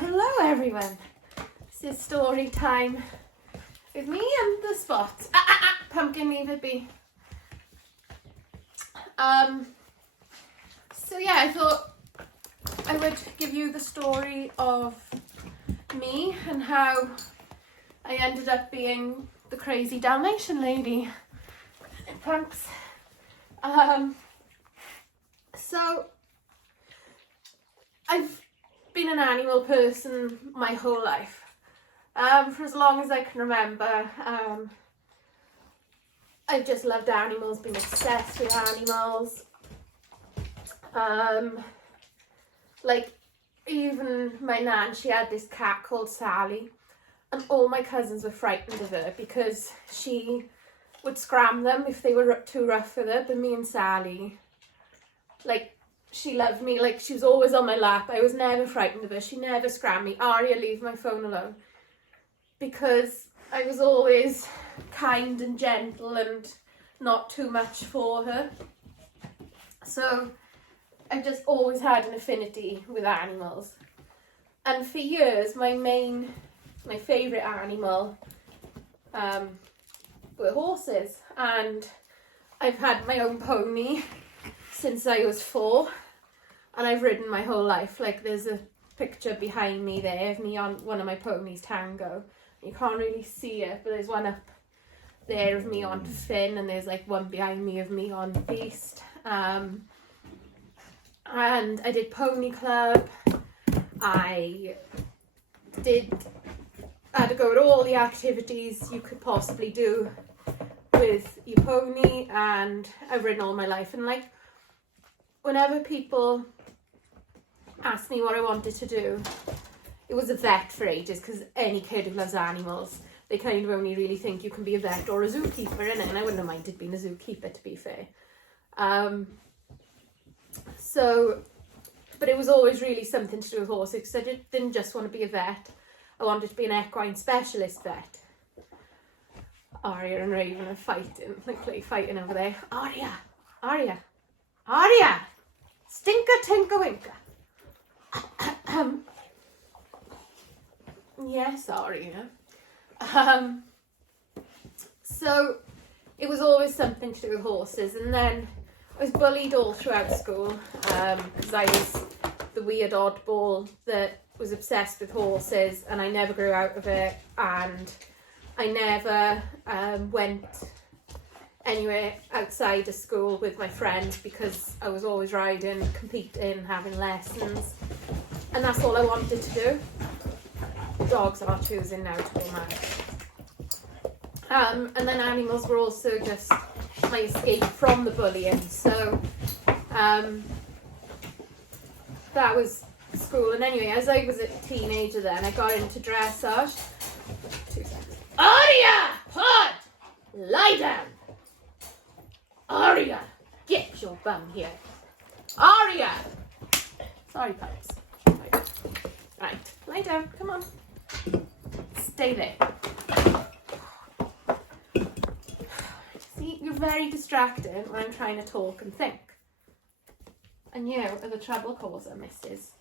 Hello everyone. This is story time with me and the spots. Pumpkin, leave it be. So yeah, I thought I would give you the story of me and how I ended up being the crazy Dalmatian lady. Thanks. So I've been an animal person my whole life. For as long as I can remember. I've just loved animals, been obsessed with animals. Like even my nan, she had this cat called Sally, and all my cousins were frightened of her because she would scram them if they were too rough with her. But me and Sally, like, she loved me, like she was always on my lap. I was never frightened of her. She never scrammed me. Aria, leave my phone alone. Because I was always kind and gentle and not too much for her. So I just always had an affinity with animals. And for years, my favourite animal were horses. And I've had my own pony since I was 4. And I've ridden my whole life. Like, there's a picture behind me there of me on one of my ponies, Tango. You can't really see it, but there's one up there of me on Finn, and there's like one behind me of me on Beast. And I did pony club. I had to go to all the activities you could possibly do with your pony, and I've ridden all my life. And like, whenever people asked me what I wanted to do, it was a vet for ages, because any kid who loves animals, they kind of only really think you can be a vet or a zookeeper, innit? And I wouldn't have minded being a zookeeper, to be fair. But it was always really something to do with horses, because I didn't just want to be a vet. I wanted to be an equine specialist vet. Aria and Raven are fighting over there. Aria! Stinker, tinker, winker. Yes, Aria. So it was always something to do with horses, and then I was bullied all throughout school because I was the weird oddball that was obsessed with horses, and I never grew out of it, and I never went anywhere outside of school with my friends because I was always riding, competing, having lessons, and that's all I wanted to do. Dogs are choosing now to go mad. And then animals were also just my escape from the bullying. So that was school. And anyway, as I was a teenager then, I got into dressage. 2 seconds. Aria! Pod! Lie down! Aria! Get your bum here. Aria! Sorry, pups. Right, lie down. Come on. Stay there. See, you're very distracting when I'm trying to talk and think. And you are the trouble causer, missus.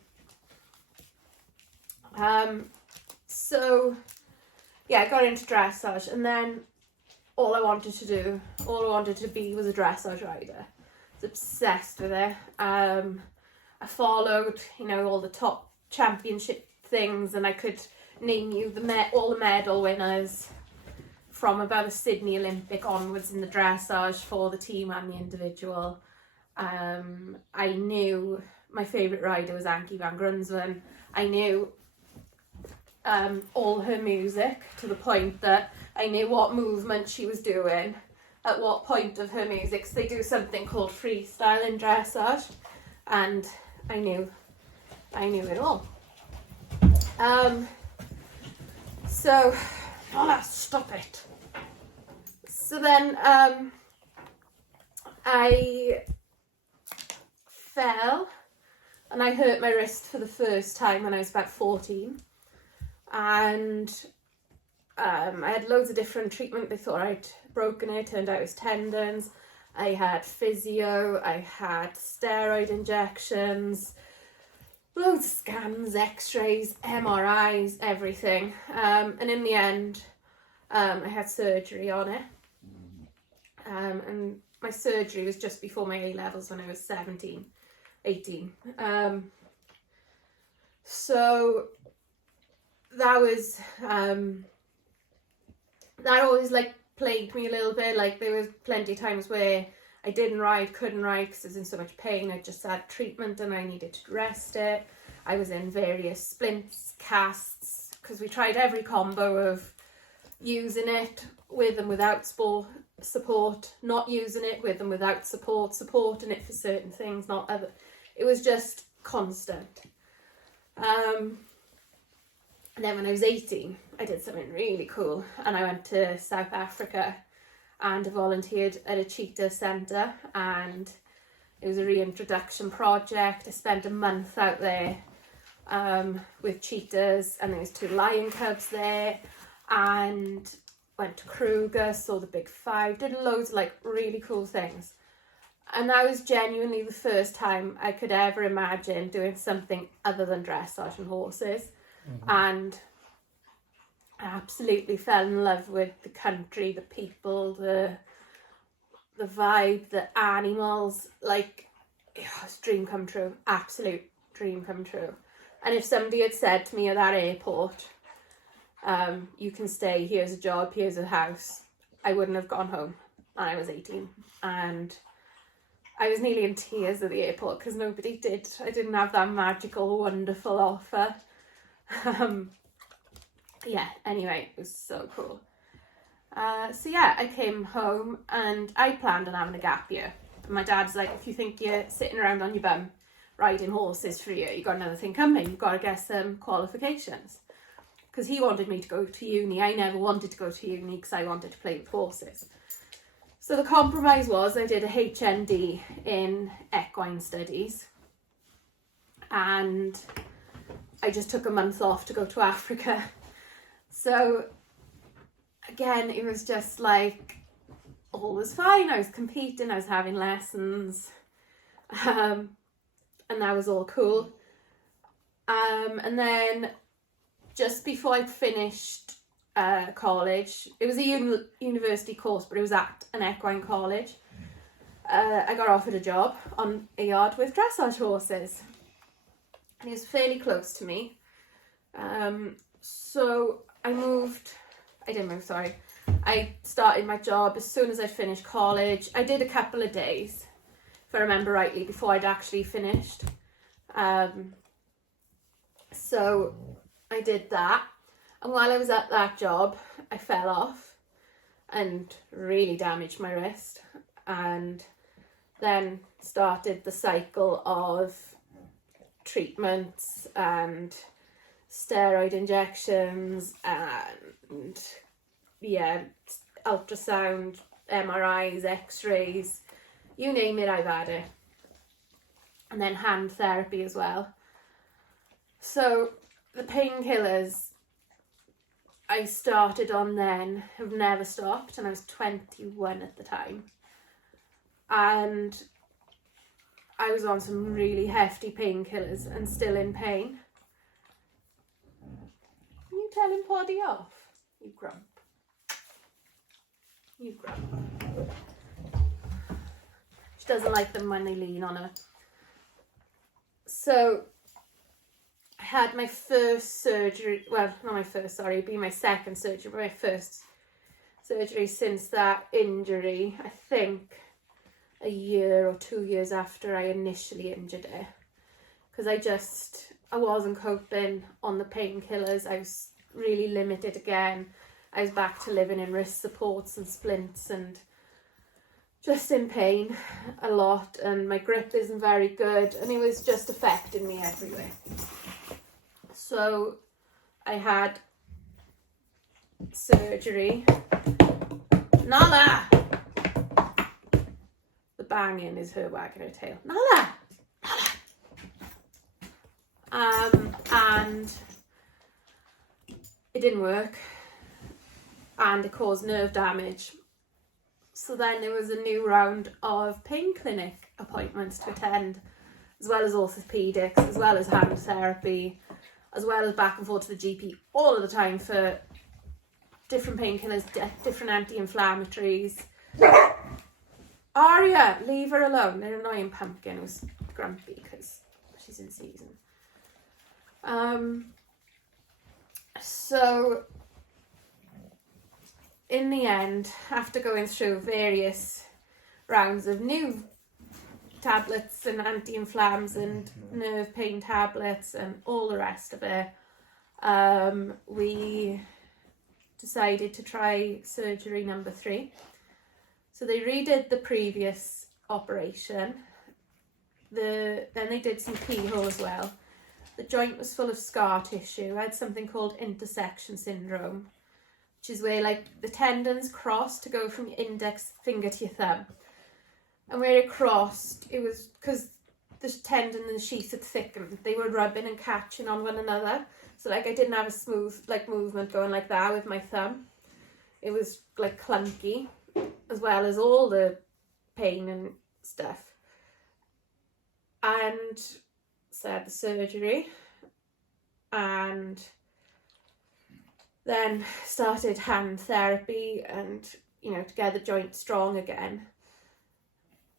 So, yeah, I got into dressage, and then all I wanted to be was a dressage rider. I was obsessed with it. I followed, all the top championship things, and I could name you all the medal winners from about a Sydney Olympic onwards in the dressage for the team and the individual. I knew my favourite rider was Ankie van Grunsven. I knew all her music, to the point that I knew what movement she was doing at what point of her music. So they do something called freestyle in dressage, and I knew it all. So, stop it. So then I fell and I hurt my wrist for the first time when I was about 14. And I had loads of different treatment. They thought I'd broken it, turned out it was tendons. I had physio, I had steroid injections, loads of scans, x-rays, MRIs, everything. And in the end, I had surgery on it. And my surgery was just before my A-levels when I was 18. So that was, that always like plagued me a little bit. Like there was plenty of times where I didn't ride, couldn't ride because I was in so much pain. I just had treatment and I needed to rest it. I was in various splints, casts, because we tried every combo of using it with and without support, not using it with and without support, supporting it for certain things, not other. It was just constant. And then when I was 18, I did something really cool and I went to South Africa and I volunteered at a cheetah centre, and it was a reintroduction project. I spent a month out there with cheetahs, and there was 2 lion cubs there, and went to Kruger, saw the big 5, did loads of like really cool things. And that was genuinely the first time I could ever imagine doing something other than dressage and horses. And I absolutely fell in love with the country, the people, the vibe, the animals. Like, it was a dream come true, absolute dream come true. And if somebody had said to me at that airport, you can stay, here's a job, here's a house, I wouldn't have gone home. And I was 18 and I was nearly in tears at the airport because nobody did. I didn't have that magical, wonderful offer. Yeah, anyway, it was so cool. So yeah, I came home and I planned on having a gap year. But my dad's like, if you think you're sitting around on your bum riding horses for a year, you've got another thing coming, you've got to get some qualifications. Because he wanted me to go to uni. I never wanted to go to uni because I wanted to play with horses. So the compromise was I did a HND in equine studies, and I just took a month off to go to Africa. So again, it was just like, all was fine. I was competing, I was having lessons, and that was all cool. And then just before I finished college, it was a university course, but it was at an equine college. I got offered a job on a yard with dressage horses, and it was fairly close to me. So I started my job as soon as I finished college. I did a couple of days, if I remember rightly, before I'd actually finished. So I did that, and while I was at that job, I fell off and really damaged my wrist, and then started the cycle of treatments and steroid injections and ultrasound, MRIs, x-rays, you name it, I've had it. And then hand therapy as well. So the painkillers I started on then have never stopped, and I was 21 at the time. And I was on some really hefty painkillers and still in pain. Are you telling Poddy off? You grump. You grump. She doesn't like them when they lean on her. So I had my first surgery, well, not my first, sorry, it'd be my second surgery, but my first surgery since that injury, I think a year or 2 years after I initially injured it. Because I wasn't coping on the painkillers. I was really limited again. I was back to living in wrist supports and splints and just in pain a lot, and my grip isn't very good, and it was just affecting me everywhere. So I had surgery. Nala! The banging is her wagging her tail. Nala! Nala! And it didn't work, and it caused nerve damage. So then there was a new round of pain clinic appointments to attend, as well as orthopedics, as well as hand therapy, as well as back and forth to the GP all of the time for different painkillers, different anti-inflammatories. Aria, leave her alone. An annoying pumpkin who's grumpy because she's in season. So in the end, after going through various rounds of new tablets and anti-inflams and nerve pain tablets and all the rest of it, we decided to try surgery number 3. So they redid the previous operation. Then they did some keyhole as well. The joint was full of scar tissue. I had something called intersection syndrome, which is where like the tendons cross to go from your index finger to your thumb. And where it crossed, it was because the tendon and the sheath had thickened. They were rubbing and catching on one another. So like I didn't have a smooth like movement going like that with my thumb. It was like clunky, as well as all the pain and stuff. And so I had the surgery and then started hand therapy and, you know, to get the joint strong again.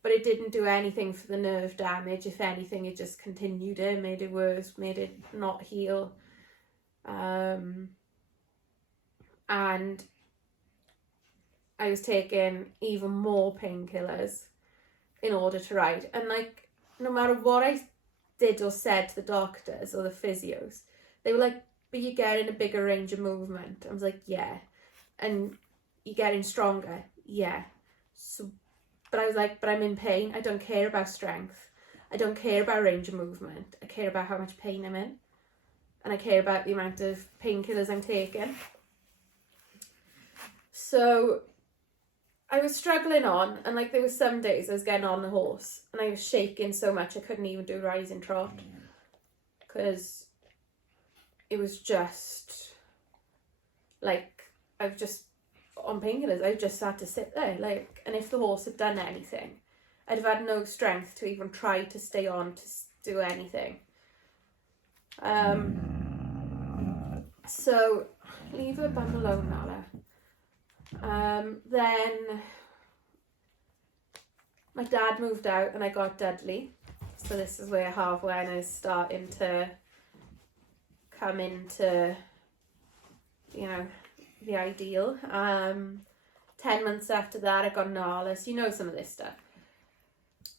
But it didn't do anything for the nerve damage. If anything, it just continued it, made it worse, made it not heal. And I was taking even more painkillers in order to ride. And like, no matter what I did or said to the doctors or the physios, they were like, but you're getting a bigger range of movement. I was like, yeah. And you're getting stronger. Yeah. So, but I was like, but I'm in pain. I don't care about strength. I don't care about range of movement. I care about how much pain I'm in. And I care about the amount of painkillers I'm taking. So I was struggling on, and like there were some days I was getting on the horse and I was shaking so much I couldn't even do rising trot because it was just like I was just on painkillers. I just had to sit there, like, and if the horse had done anything, I'd have had no strength to even try to stay on to do anything. So leave her bum alone, Nala. Then my dad moved out and I got Dudley. So this is where halfway is starting to come into, you know, the ideal. 10 months after that I got Nala. So you know some of this stuff,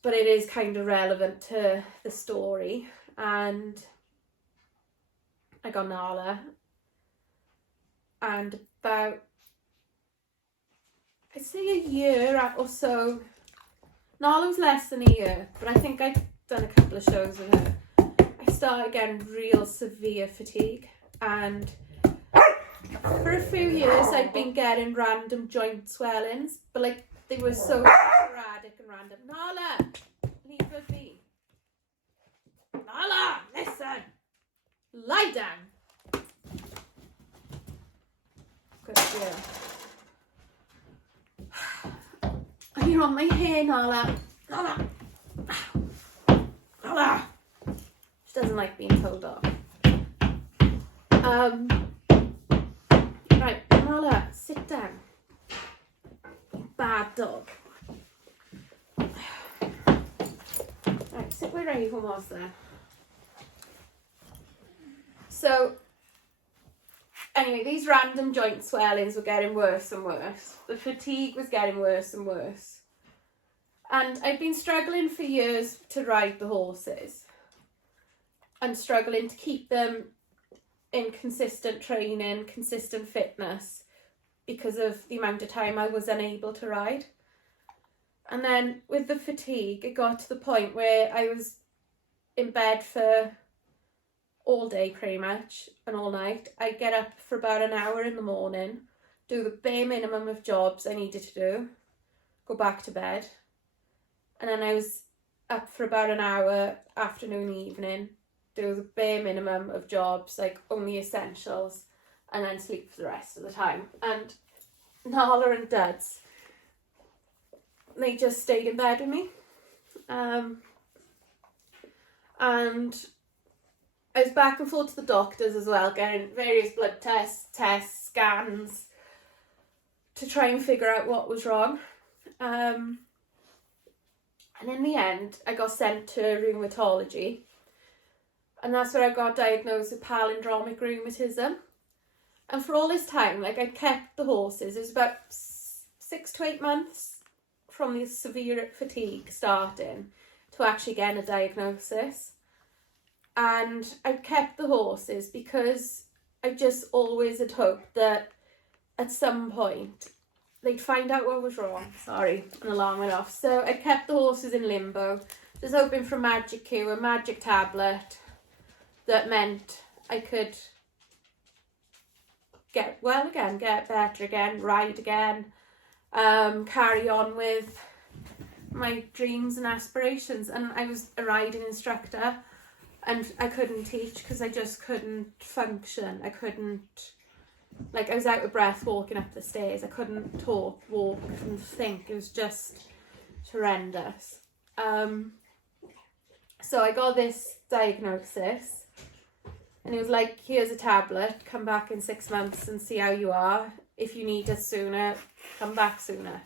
but it is kind of relevant to the story. And I got Nala, and about, I'd say a year or so. Nala was less than a year, but I think I'd done a couple of shows with her. I started getting real severe fatigue, and for a few years I'd been getting random joint swellings, but like they were so sporadic and random. Nala, leave her be. Nala, listen. Lie down. Good girl. You're on my hair, Nala. Nala. Nala. She doesn't like being told off. Right, Nala, sit down. Bad dog. Right, sit where Raven was there. So, anyway, these random joint swellings were getting worse and worse. The fatigue was getting worse and worse. And I'd been struggling for years to ride the horses and struggling to keep them in consistent training, consistent fitness, because of the amount of time I was unable to ride. And then with the fatigue, it got to the point where I was in bed for all day pretty much and all night. I'd get up for about an hour in the morning, do the bare minimum of jobs I needed to do, go back to bed, and then I was up for about an hour afternoon, evening, do the bare minimum of jobs, like only essentials, and then sleep for the rest of the time. And Nala and Duds, they just stayed in bed with me. And I was back and forth to the doctors as well, getting various blood tests, scans, to try and figure out what was wrong. And in the end, I got sent to rheumatology. And that's where I got diagnosed with palindromic rheumatism. And for all this time, like, I kept the horses. It was about 6 to 8 months from the severe fatigue starting to actually getting a diagnosis. And I kept the horses because I just always had hoped that at some point they'd find out what was wrong. Sorry, an alarm went off. So I kept the horses in limbo, just hoping for a magic cure, a magic tablet that meant I could get well again, get better again, ride again, carry on with my dreams and aspirations. And I was a riding instructor, and I couldn't teach because I just couldn't function. I couldn't, like, I was out of breath walking up the stairs. I couldn't talk, walk, and think. It was just horrendous. So I got this diagnosis, and it was like, here's a tablet, come back in 6 months and see how you are. If you need us sooner, come back sooner.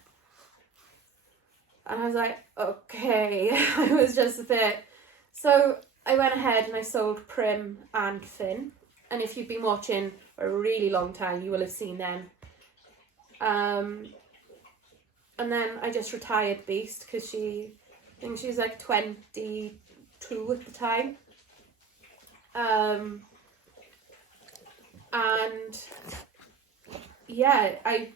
And I was like, okay. I was just a bit... So I went ahead and I sold Prim and Finn. And if you've been watching for a really long time, you will have seen them. And then I just retired Beast because I think she was like 22 at the time. And yeah, I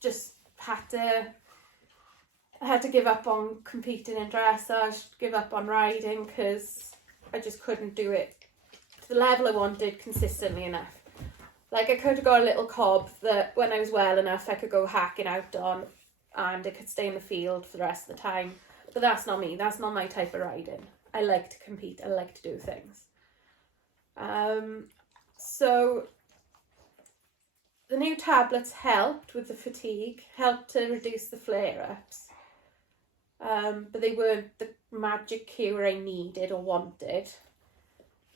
just had to give up on competing in dressage, give up on riding, because I just couldn't do it to the level I wanted consistently enough. Like, I could have got a little cob that when I was well enough I could go hacking out on, and it could stay in the field for the rest of the time. But that's not me. That's not my type of riding. I like to compete. I like to do things. So the new tablets helped with the fatigue, helped to reduce the flare-ups. But they weren't the magic cure I needed or wanted.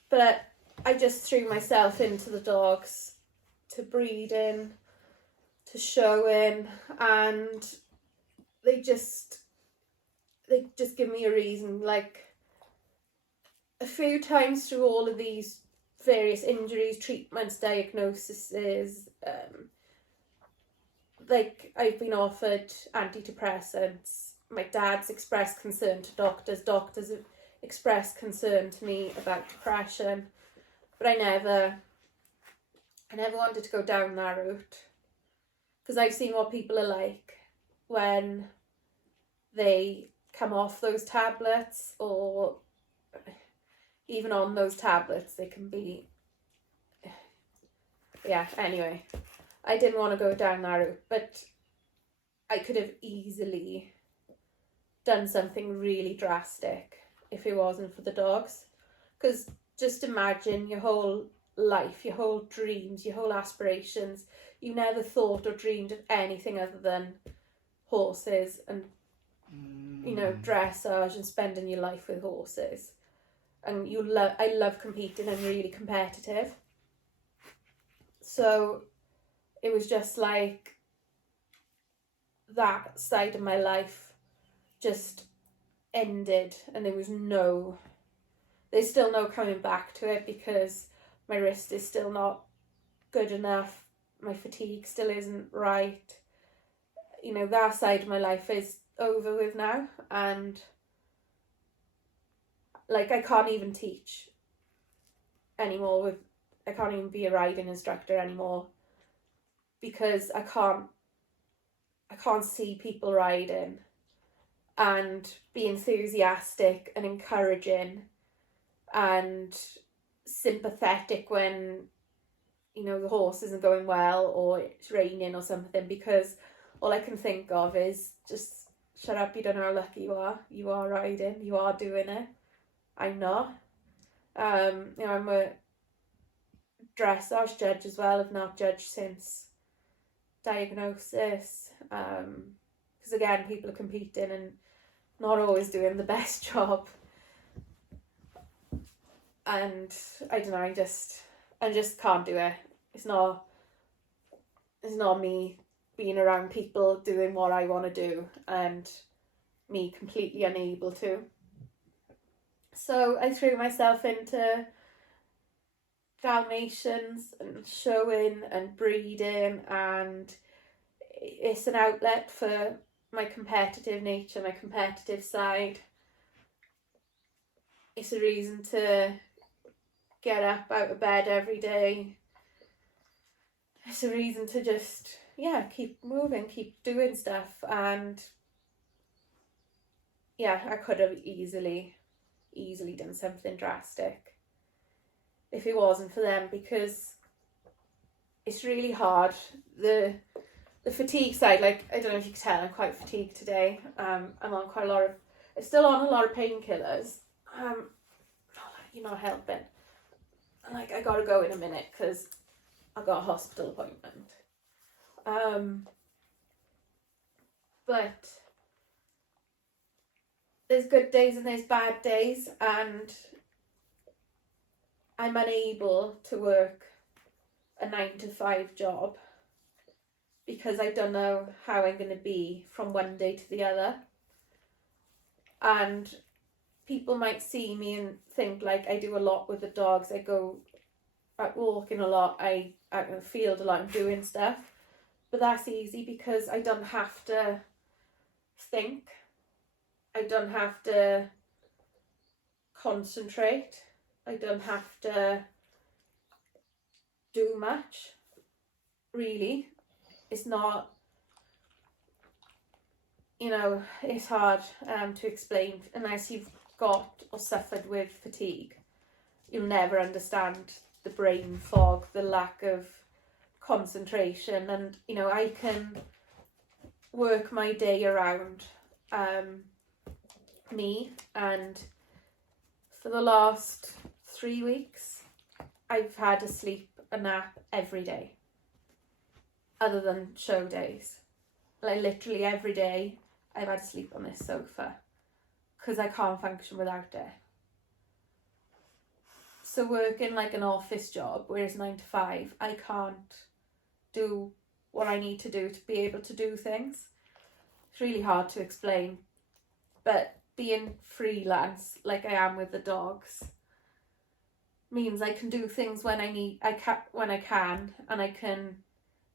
But I just threw myself into the dogs, to breeding, to showing, and they just give me a reason. Like, a few times through all of these various injuries, treatments, diagnoses, like, I've been offered antidepressants. My dad's expressed concern to doctors. Doctors have expressed concern to me about depression. But I never wanted to go down that route, because I've seen what people are like when they come off those tablets, or even on those tablets. They can be... Yeah, anyway. I didn't want to go down that route, but I could have easily done something really drastic if it wasn't for the dogs. Because just imagine your whole life, your whole dreams, your whole aspirations. You never thought or dreamed of anything other than horses and, you know, dressage and spending your life with horses. And I love competing. I'm really competitive. So it was just like that side of my life just ended, and there's still no coming back to it, because my wrist is still not good enough, my fatigue still isn't right. You know, that side of my life is over with now, and like, I can't even teach anymore. I can't even be a riding instructor anymore, because I can't see people riding and be enthusiastic and encouraging and sympathetic when, you know, the horse isn't going well or it's raining or something, because all I can think of is just, shut up, you don't know how lucky you are. You are riding, you are doing it. I'm not. You know, I'm a dressage judge as well. I've not judged since diagnosis, because again, people are competing and not always doing the best job. and I don't know, I just can't do it. It's not me being around people doing what I want to do and me completely unable to. So I threw myself into Dalmatians and showing and breeding, and it's an outlet for my competitive nature, my competitive side. It's a reason to get up out of bed every day. It's a reason to just, keep moving, keep doing stuff. And I could have easily done something drastic if it wasn't for them, because it's really hard. The fatigue side, like, I don't know if you can tell, I'm quite fatigued today. I'm on quite a lot of, I'm still on a lot of painkillers. You're not helping. Like, I gotta go in a minute because I've got a hospital appointment. But there's good days and there's bad days, and I'm unable to work a 9-to-5 job because I don't know how I'm going to be from one day to the other. And people might see me and think, like, I do a lot with the dogs. I go out walking a lot. I out in the field a lot. I'm doing stuff. But that's easy because I don't have to think. I don't have to concentrate. I don't have to do much, really. It's not, it's hard to explain unless you've got or suffered with fatigue. You'll never understand the brain fog, the lack of concentration, and I can work my day around me. And for the last 3 weeks I've had a nap every day other than show days. Like, literally every day I've had to sleep on this sofa because I can't function without it. So working like an office job where it's 9-to-5, I can't do what I need to do to be able to do things. It's really hard to explain, but being freelance like I am with the dogs means I can do things when I can, and I can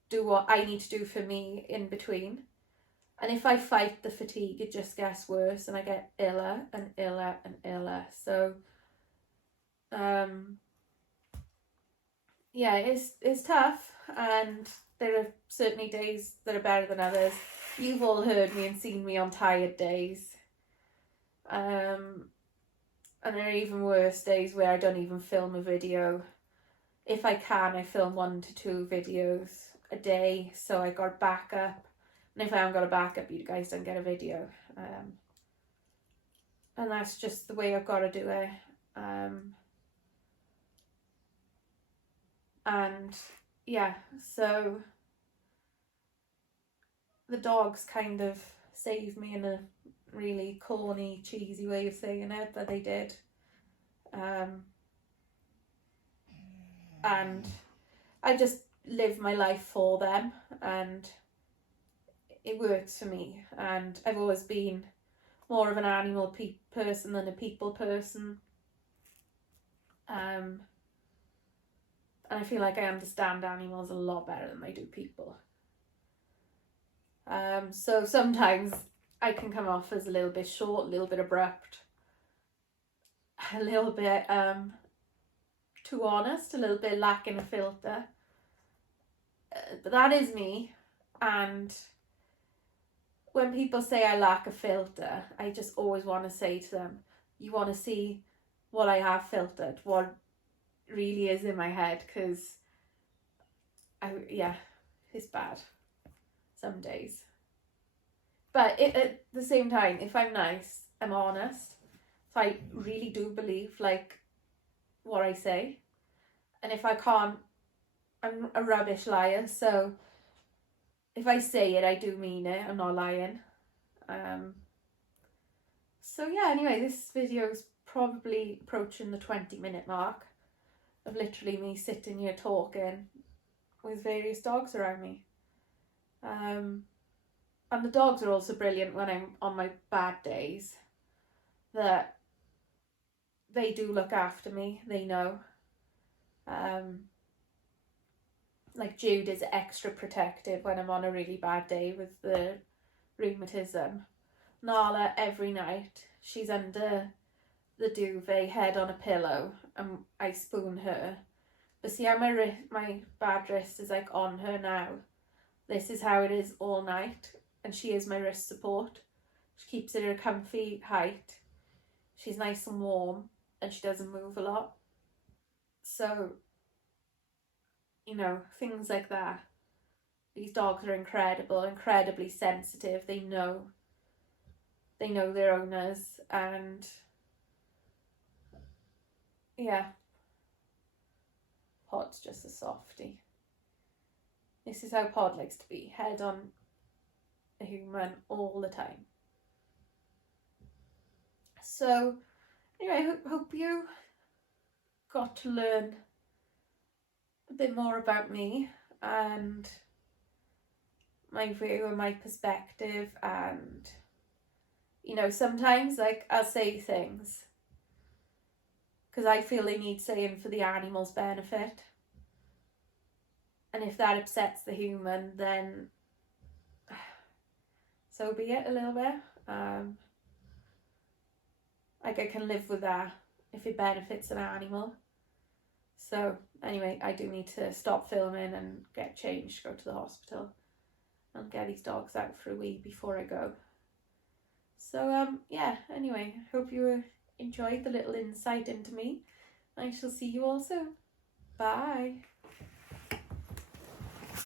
do what I need to do for me in between. And if I fight the fatigue, it just gets worse and I get iller and iller and iller. So it's tough, and there are certainly days that are better than others. You've all heard me and seen me on tired days. And there are even worse days where I don't even film a video. If I can, I film 1 to 2 videos a day, so I got a backup. And if I haven't got a backup, you guys don't get a video. And that's just the way I've got to do it. So the dogs kind of saved me in a really corny, cheesy way of saying it, but they did. And I just live my life for them, and it works for me. And I've always been more of an animal person than a people person. And I feel like I understand animals a lot better than I do people. So sometimes I can come off as a little bit short, a little bit abrupt, a little bit too honest, a little bit lacking a filter. But that is me. And when people say I lack a filter, I just always want to say to them, you want to see what I have filtered, what really is in my head, because it's bad some days. But at the same time, if I'm nice, I'm honest, if I really do believe like what I say, and if I can't, I'm a rubbish liar. So if I say it, I do mean it. I'm not lying. So yeah, anyway, this video is probably approaching the 20-minute mark of literally me sitting here talking with various dogs around me. And the dogs are also brilliant when I'm on my bad days, that they do look after me, they know. Like Jude is extra protective when I'm on a really bad day with the rheumatism. Nala, every night, she's under the duvet, head on a pillow, and I spoon her. But see how my bad wrist is like on her now? This is how it is all night, and she is my wrist support. She keeps it at a comfy height. She's nice and warm, and she doesn't move a lot. So, you know, things like that. These dogs are incredible, incredibly sensitive. They know their owners, and yeah, Pod's just a softie. This is how Pod likes to be, head on a human all the time. So anyway, I hope you got to learn a bit more about me and my view and my perspective. And you know, sometimes like I'll say things because I feel they need saying for the animal's benefit, and if that upsets the human, then so be it a little bit. Like I can live with that if it benefits an animal. So anyway, I do need to stop filming and get changed, go to the hospital and get these dogs out for a wee before I go. So yeah, anyway, hope you enjoyed the little insight into me. I shall see you all soon. Bye.